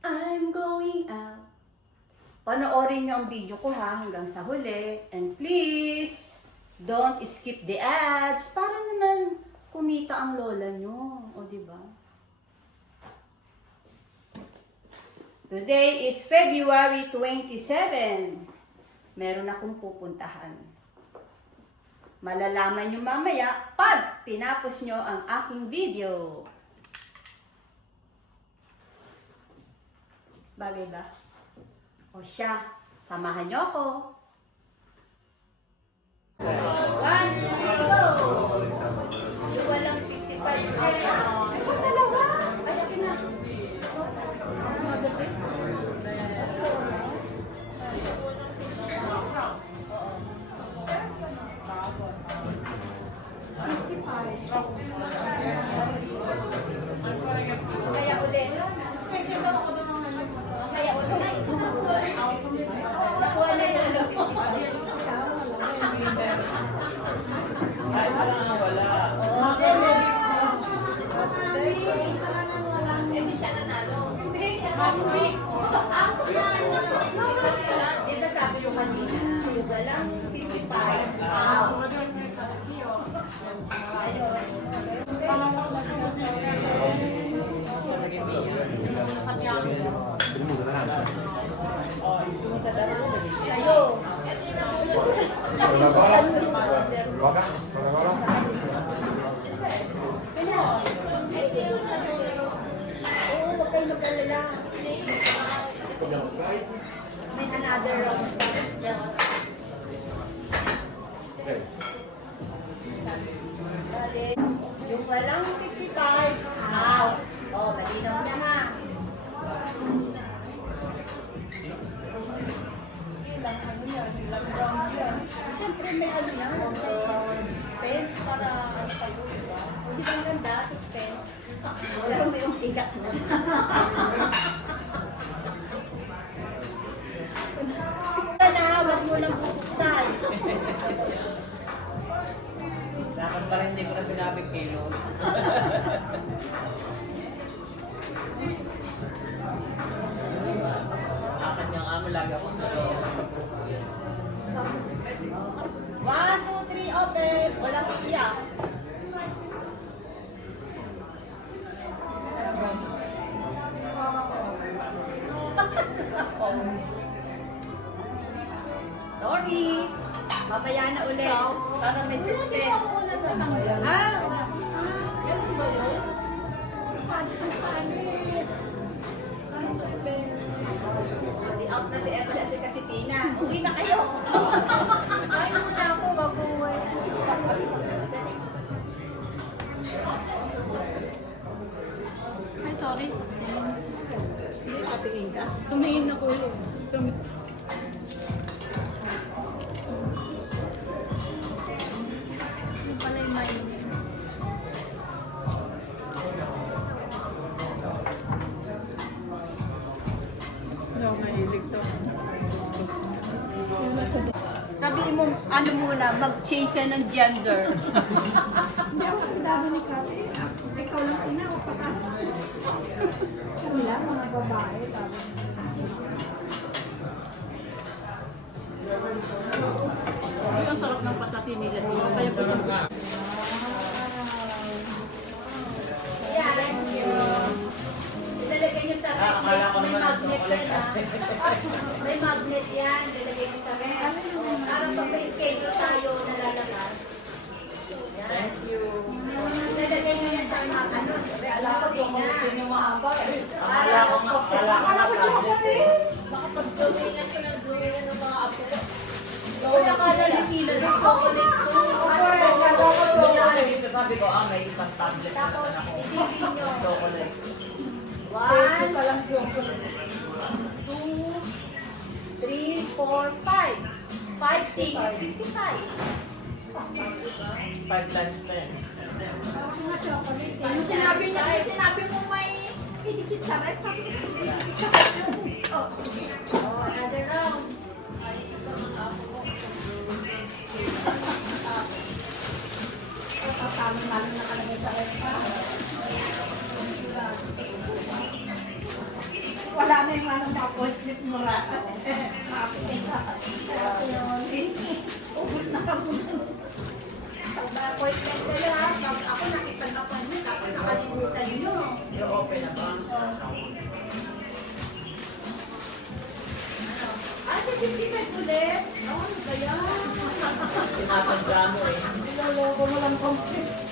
I'm going out. Panoorin nyo ang video ko ha hanggang sa huli. And please, don't skip the ads para naman kumita ang lola nyo. O diba? Today is February 27. Meron akong pupuntahan. Malalaman nyo mamaya pag tinapos nyo ang aking video. Bagay ba? O siya, samahan nyo ako. 1, 2, go! Yung walang 55. Ay, dalawa! Ay, akin na. Kaya ulit. Kaya ulit. Nakuha na yun. Ay, isa lang ang wala. Hindi siya nanalo. Hindi siya nanalo. Ako siya nanalo. Ito sabi yung kanina. Yung walang 55. Ayun. Sa'yo. Oo, huwag kayo mag-alala. May another round. Yung walang 55, out. Oh, malinaw na ha. Ilang ano yan, ilang round yan. Siyempre may ano yan, suspense para kayo, diba? Hindi bang ganda, suspense? Pero may umigat mo. Na, wag mo lang bubuksan. Dapat pala hindi ko na sinabing kilos. Akin yung amo lagi ako sa puso yan. 1, 2, 3, open. Walang iiyak. Sorry. Mamaya na ulit. Para may suspense. Di out na si Eva si Tina. Uwi na kayo. Ay, muna ako. Babuhay. Ay, sorry. Patingin ka. Tumingin na ko yun. Yung pala yung mind. Sabihin mo, ano muna, mag-change siya ng gender. Hindi ako ang dami ni Kati. Ikaw lang ina o pa ka. Kanila, mga babae. Ang sarap ng patati nila dito. Kaya ko lang. Yeah, thank you. Ilalagay niyo sa Akala ko may naman magnet yan ha. May magnet yan, ilalagay niyo sa ref. Para pag may schedule tayo na lalabas. Yan. Thank you. Ilalagay niyo yan sa mga ano, Akala ko tablet. Baka pag-domingan ko ng drawing ng mga apo ko. Kung nakala ni Sila, doon chocolate ko. Sabi ko, may isang tablet na Tapos, naman ako. isipin niyo. Chocolate. 1, 2, 3, 4, 5. 5 things, 55. 5 times 10. Yung sinabi mo may idikit sa rep. Oh, another round. Paano nakalagay sa rep pa? wala na yung ano na appointment mo ra. Ubus na ako. Appointment na lang. Pag ako nakipag-appointment, tapos nakalimutan nyo. I-open na ba? Ah, sa 55 ulit? Oh, ano ba yan? Tinatandaan mo eh. Niloloko mo lang complete.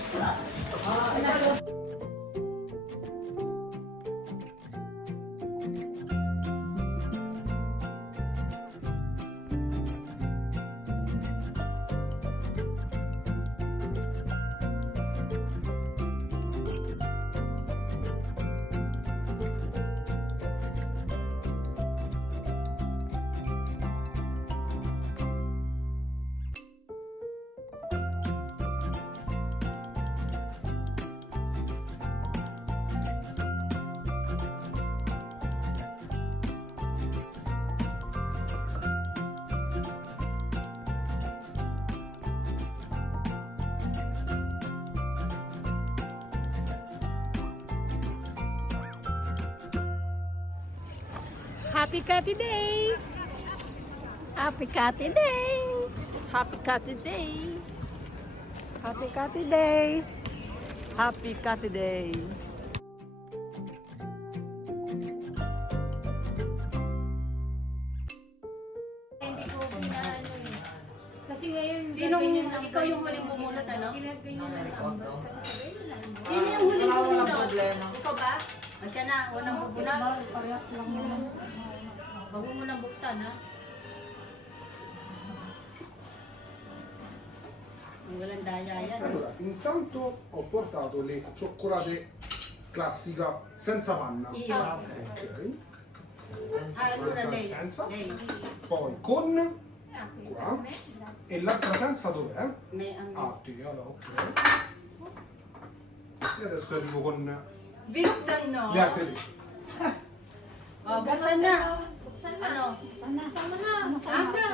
Happy Catty Day! Happy Catty Day! Happy Catty Day! Happy Catty Day! Happy Catty Day! Hindi ko ginaano eh. Kasi ngayon, Sinong, ganyan lang ikaw ba yung huling bumunot, ano? Ginaganyan lang ang bag. Kasi sabi, wala lang. Sino yung huling Wala bumunot? problema. Ikaw ba? O siya na, unang bubunot. Parehas lang naman. Bago mo nang buksan, ha? Walang daya yan. Allora, intanto ho portato le cioccolate classica senza panna. Iyo. Ok. Ah, allora lei. Senza. Lei. Poi con qua. E l'altra senza dov'è? May ang... Ah, ti, allora, ok. E adesso arrivo con Binuksan, no? le altre tre. Oh, buksan na. Ano? Sana. na. Ano sana?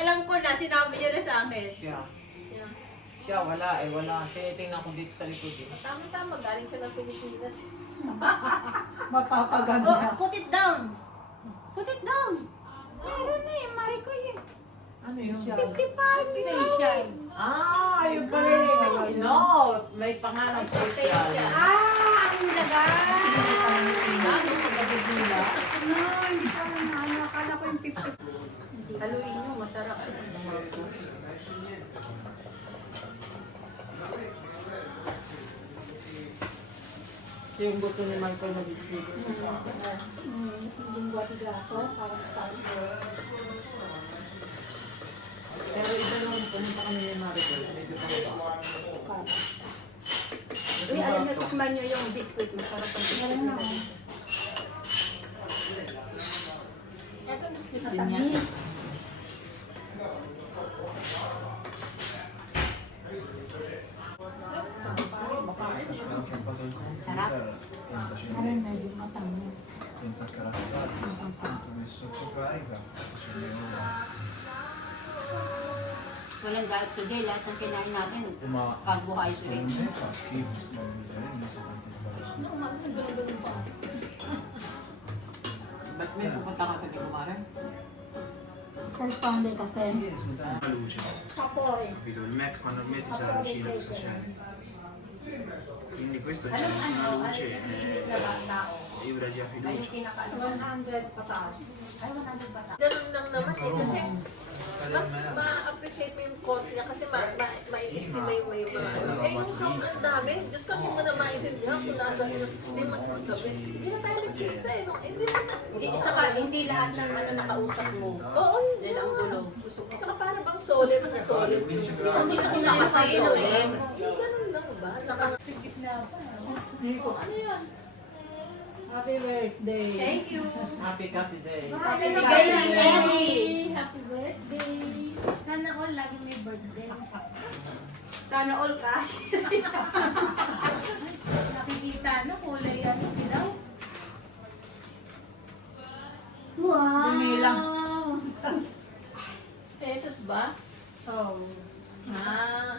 Alam ko na, sinabi niya na sa akin. Siya, wala eh, wala. Tinitingnan ko dito sa likod eh. Tama-tama, galing siya ng Pilipinas. Mapapaganda. Oh, put it down. Put it down. Meron na eh, mari ko yun. Ano yun? 55 Facial. Ah, yun pala eh. No, may pangalan facial. Ah, ang lagay. Ano pag nabibila? No, hindi siya ano. Akala ko yung 50. Haluin nyo, masarap. Yung buto ni Michael nabibila. Hindi buhat yung gaso. Parang tayo. Pero iba nung pumunta kami ni Maricel, medyo pangaba. Uy, alam na, tikman nyo yung biscuit. Masarap ang biscuit nila dito. Ito, biscuit din yan. Sarap. Parang medyo matangin. senza caratteri, messo sotto carica, Walang diet today. Lahat ng kinain natin, ma carbohydrate. secondo me fa schifo, sto vedendo se quanto sbagliato. Ba't may pupunta ka sa Gilmare? Corrisponde kasi. La luce, Sapore. capito? Il Mac quando metti sa la lucina cosa c'è? Quindi questo c'è una luce e io già fiducia. 100 patas. Ganun lang naman eh. Kasi mas ma-appreciate mo yung content niya kasi ma-estimate mo yung mga ano. Eh yung sobrang dami, Diyos ko, hindi mo na maintindihan kung nasa hindi mo sabi. Hindi na tayo nagkita eh. No? Hindi mo na. Hindi lahat ng ano nakausap mo. Oo, hindi Yan ang gulo. Saka para bang solid, mga solid. Hindi ko na kasi solid. Ganun lang ba? Saka oh, ano yan? Happy birthday. Thank you. Happy Happy Day. Happy birthday, Emmy. Happy birthday! Sana all lagi may birthday. Sana all cash. Nakikita na kulay ano dilaw. Wow! Binilang. Pesos ba? Oh. Ah.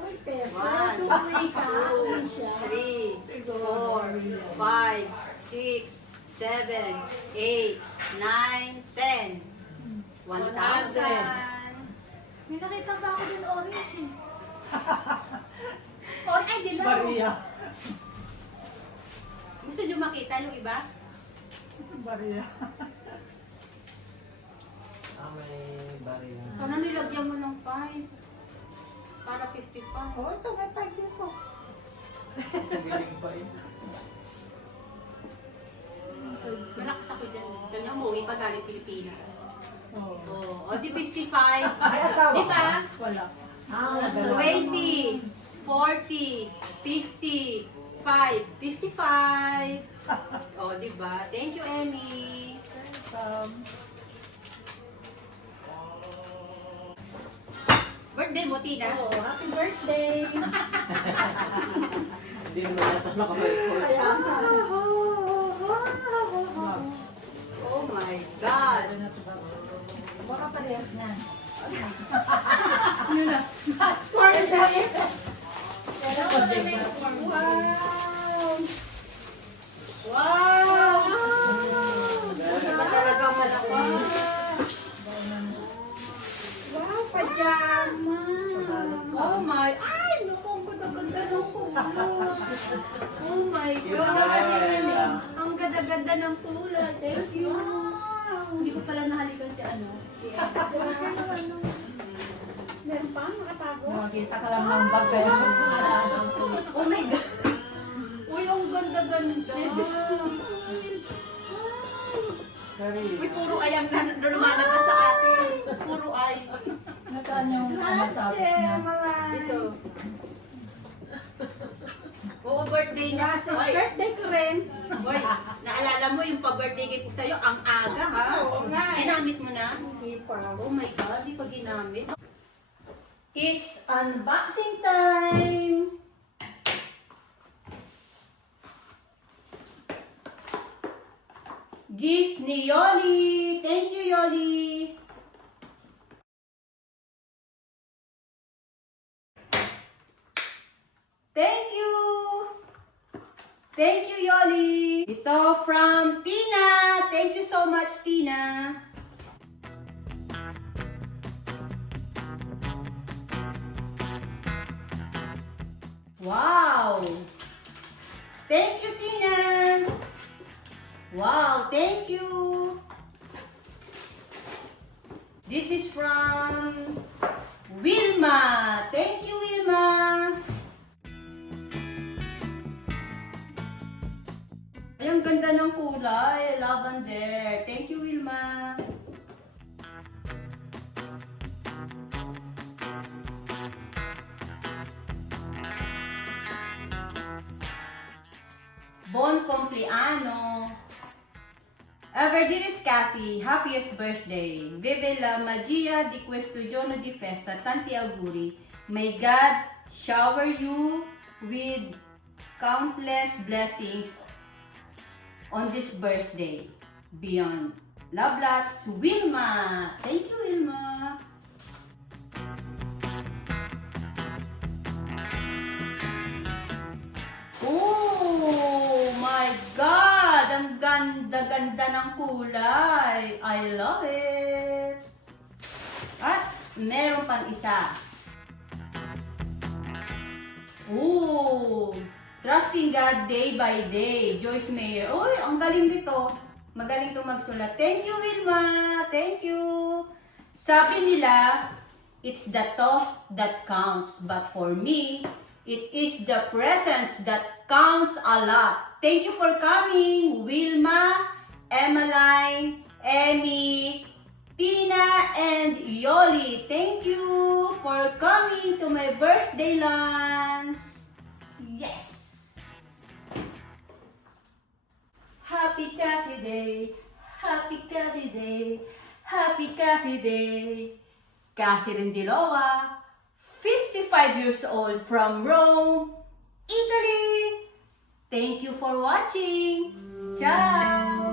Uy, peso. 1, 3, 4, 5, 6, 7, 8, 9, 10. 1,000. May nakita ba ako dun orange eh? Orange, ay dilaw. Maria. Gusto nyo makita yung iba? Maria. Sana nilagyan mo ng 5. Para 55. Oh, ito, may pag dito. Malakas ako dyan. Kanya umuwi pa galing Pilipinas. Oo. O, di 55. May asawa Di ba? ka? Wala. Ah, dalawa. 20, 40, 50, 5, 55. O, di ba? Thank you, Emmy. Birthday mo, Tina? Oh, happy birthday. Hindi mo yata nakarecord. Kaya nga. Oh my God. Baka parehas na. Wow! Iba talaga malaki. Wow, pajama. Oh my... Ay, naku, ang ganda-ganda ng kulay. Oh my God. Ang ganda-ganda ng kulay. Thank you. Hindi ko pala nahalikan si ano. Meron pa, makatago. Makita ka lang ng bag kaya. Oh my God. Uy, ang ganda-ganda. Uy, puro ay ang lumalabas sa atin. Puro ay. Nasaan yung masapit niya? Ito. Oo, birthday niya. Uy, Birthday ko rin. uy, naalala mo yung pa-birthday gift ko sa'yo, ang aga ha? Oo nga eh. Ginamit mo na? Hindi pa. Oh my God, di pa ginamit. It's unboxing time! Gift ni Yoli! Thank you, Yoli! Thank you! Thank you, Yoli! Ito from Tina! Thank you so much, Tina! Wow! Thank you, Tina! Wow, thank you! This is from Wilma! Thank you, Wilma! Ay, ang ganda ng kulay. Lavender. Thank you, Wilma. Buon compleanno! Everdearest Cathy, happiest birthday! Vive la magia di questo giorno di festa, tanti auguri. May God shower you with countless blessings on this birthday. Beyond. Love lots, Wilma! Thank you, Wilma! Oh my God! Ang ganda-ganda ng kulay. I love it. At meron pang isa. Oh! Trusting God day by day. Joyce Mayer. Uy, ang galing nito. Magaling to magsulat. Thank you, Wilma. Thank you. Sabi nila, it's the thought that counts. But for me, it is the presence that counts a lot. Thank you for coming, Wilma, Emmeline, Emmy, Tina, and Yoli. Thank you for coming to my birthday lunch. Yes! Happy Cathy Day, Happy Cathy Day, Happy Cathy Day. Catherine Diloa, 55 years old from Rome, Italy. Thank you for watching. Ciao!